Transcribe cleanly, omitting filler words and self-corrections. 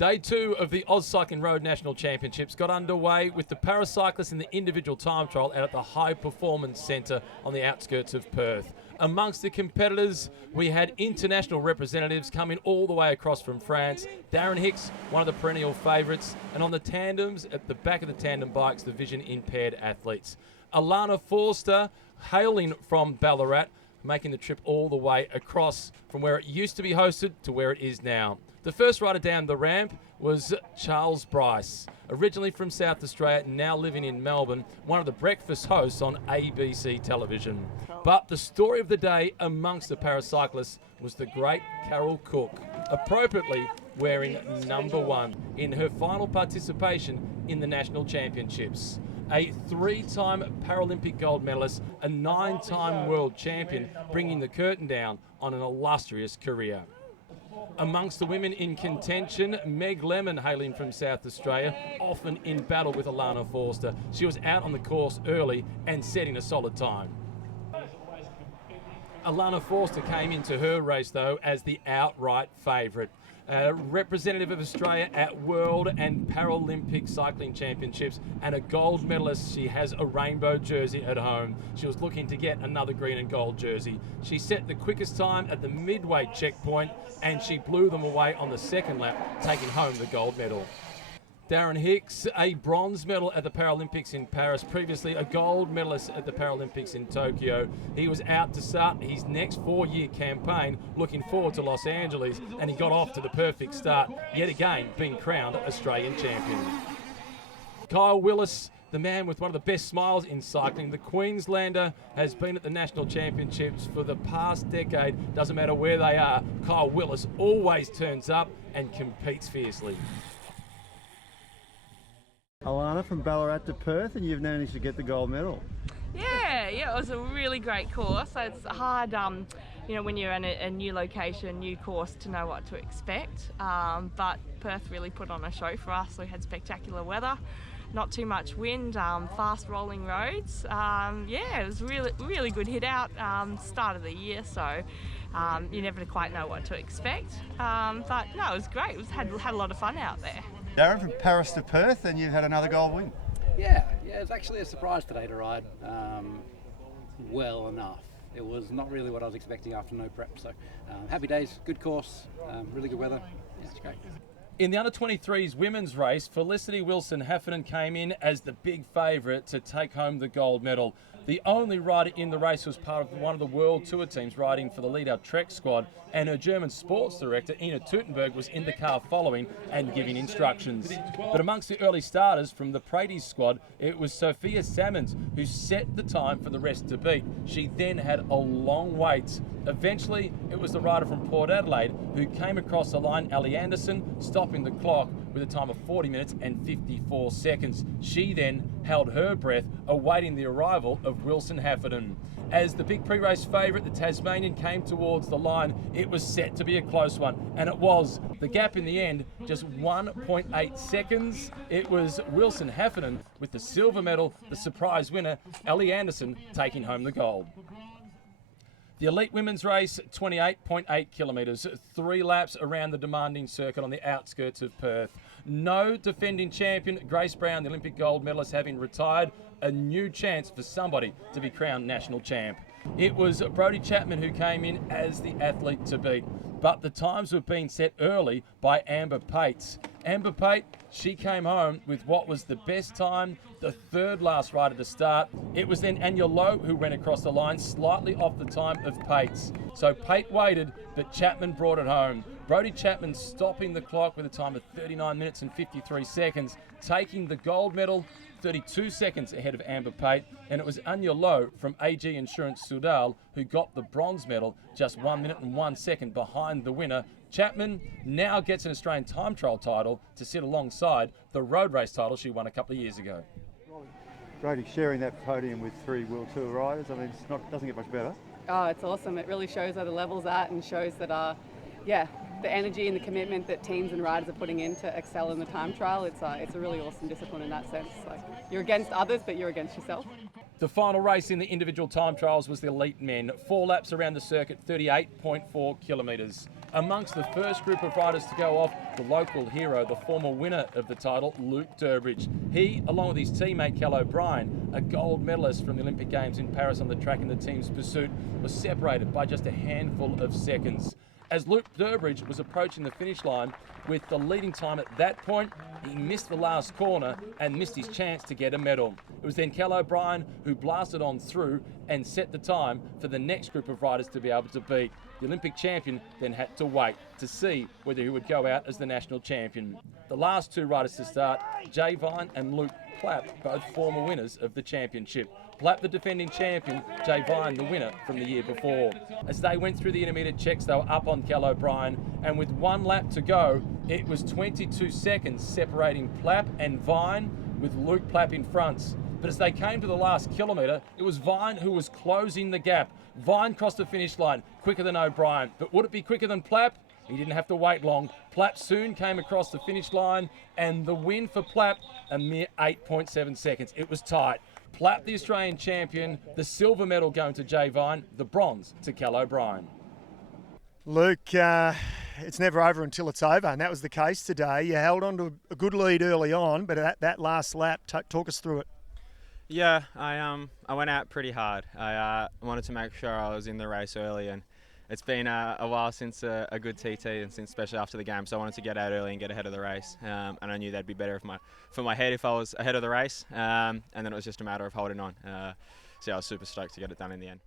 Day 2 of the AusCycling Road National Championships got underway with the paracyclists in the individual time trial out at the High Performance Centre on the outskirts of Perth. Amongst the competitors, we had international representatives coming all the way across from France. Darren Hicks, one of the perennial favourites, and on the tandems, at the back of the tandem bikes, the vision impaired athletes. Alana Forster, hailing from Ballarat, making the trip all the way across from where it used to be hosted to where it is now. The first rider down the ramp was Charles Bryce, originally from South Australia, now living in Melbourne, one of the breakfast hosts on ABC television. But the story of the day amongst the paracyclists was the great Carol Cook, appropriately wearing number 1 in her final participation in the National Championships. A 3-time Paralympic gold medalist, a 9-time world champion, bringing the curtain down on an illustrious career. Amongst the women in contention, Meg Lemon, hailing from South Australia, often in battle with Alana Forster. She was out on the course early and setting a solid time. Alana Forster came into her race, though, as the outright favourite. Representative of Australia at World and Paralympic Cycling Championships and a gold medalist. She has a rainbow jersey at home. She was looking to get another green and gold jersey. She set the quickest time at the midway checkpoint and she blew them away on the second lap, taking home the gold medal. Darren Hicks, a bronze medal at the Paralympics in Paris, previously a gold medalist at the Paralympics in Tokyo. He was out to start his next 4-year campaign, looking forward to Los Angeles, and he got off to the perfect start, yet again being crowned Australian champion. Kyle Willis, the man with one of the best smiles in cycling, the Queenslander, has been at the National Championships for the past decade. Doesn't matter where they are, Kyle Willis always turns up and competes fiercely. Alana, from Ballarat to Perth, and you've managed to get the gold medal. Yeah, it was a really great course. It's hard, when you're in a new location, new course, to know what to expect. But Perth really put on a show for us. We had spectacular weather, not too much wind, fast rolling roads. It was really good hit out, start of the year, so you never quite know what to expect. But no, it was great. Had a lot of fun out there. Darren, from Paris to Perth, and you've had another gold win. Yeah, it was actually a surprise today to ride well enough. It was not really what I was expecting after no prep, so happy days, good course, really good weather. Yeah, it's great. In the under-23s women's race, Felicity Wilson-Heffernan came in as the big favourite to take home the gold medal. The only rider in the race was part of one of the World Tour teams riding for the Lead Out Trek squad, and her German sports director, Ina Teutenberg, was in the car following and giving instructions. But amongst the early starters from the Praties squad, it was Sophia Salmons who set the time for the rest to beat. She then had a long wait. Eventually, it was the rider from Port Adelaide who came across the line, Ellie Anderson, stopping the clock with a time of 40 minutes and 54 seconds. She then held her breath, awaiting the arrival of Wilson-Heffernan. As the big pre-race favourite, the Tasmanian, came towards the line, it was set to be a close one, and it was. The gap in the end, just 1.8 seconds. It was Wilson-Heffernan with the silver medal, the surprise winner, Ellie Anderson, taking home the gold. The elite women's race, 28.8 kilometres, 3 laps around the demanding circuit on the outskirts of Perth. No defending champion, Grace Brown, the Olympic gold medalist, having retired. A new chance for somebody to be crowned national champ. It was Brodie Chapman who came in as the athlete to beat, but the times were being set early by Amber Pates. Amber Pate, she came home with what was the best time, the third last rider to start. It was then Anya Lowe who went across the line, slightly off the time of Pates. So Pate waited, but Chapman brought it home. Brodie Chapman stopping the clock with a time of 39 minutes and 53 seconds, taking the gold medal, 32 seconds ahead of Amber Pate, and it was Anya Lowe from AG Insurance Sudal who got the bronze medal, just 1 minute and 1 second behind the winner. Chapman now gets an Australian time trial title to sit alongside the road race title she won a couple of years ago. Brodie, sharing that podium with 3 World Tour riders, I mean, doesn't get much better. Oh, it's awesome. It really shows where the level's at and shows that, the energy and the commitment that teams and riders are putting in to excel in the time trial. It's a really awesome discipline in that sense. Like, you're against others, but you're against yourself. The final race in the individual time trials was the elite men. 4 laps around the circuit, 38.4 kilometres. Amongst the first group of riders to go off, the local hero, the former winner of the title, Luke Durbridge. He, along with his teammate Cal O'Brien, a gold medalist from the Olympic Games in Paris on the track in the team's pursuit, was separated by just a handful of seconds. As Luke Durbridge was approaching the finish line with the leading time at that point, he missed the last corner and missed his chance to get a medal. It was then Cal O'Brien who blasted on through and set the time for the next group of riders to be able to beat. The Olympic champion then had to wait to see whether he would go out as the national champion. The last two riders to start, Jay Vine and Luke Plapp, both former winners of the championship. Plapp the defending champion, Jay Vine the winner from the year before. As they went through the intermediate checks, they were up on Cal O'Brien, and with one lap to go, it was 22 seconds separating Plapp and Vine, with Luke Plapp in front. But as they came to the last kilometre, it was Vine who was closing the gap. Vine crossed the finish line quicker than O'Brien, but would it be quicker than Plapp? He didn't have to wait long. Plapp soon came across the finish line, and the win for Plapp, a mere 8.7 seconds. It was tight. Plapp, the Australian champion, the silver medal going to Jay Vine, the bronze to Cal O'Brien. Luke, it's never over until it's over, and that was the case today. You held on to a good lead early on, but at that last lap, talk us through it. Yeah, I went out pretty hard. I wanted to make sure I was in the race early, and it's been a while since a good TT, and since especially after the game, so I wanted to get out early and get ahead of the race. And I knew that'd be better for my head if I was ahead of the race. And then it was just a matter of holding on. So I was super stoked to get it done in the end.